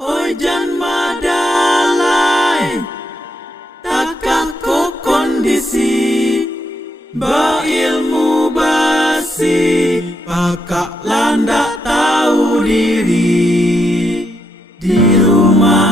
Oi jan madalai, takah ko kondisi, ba ilmu basi, pakak landa tahu diri di rumah.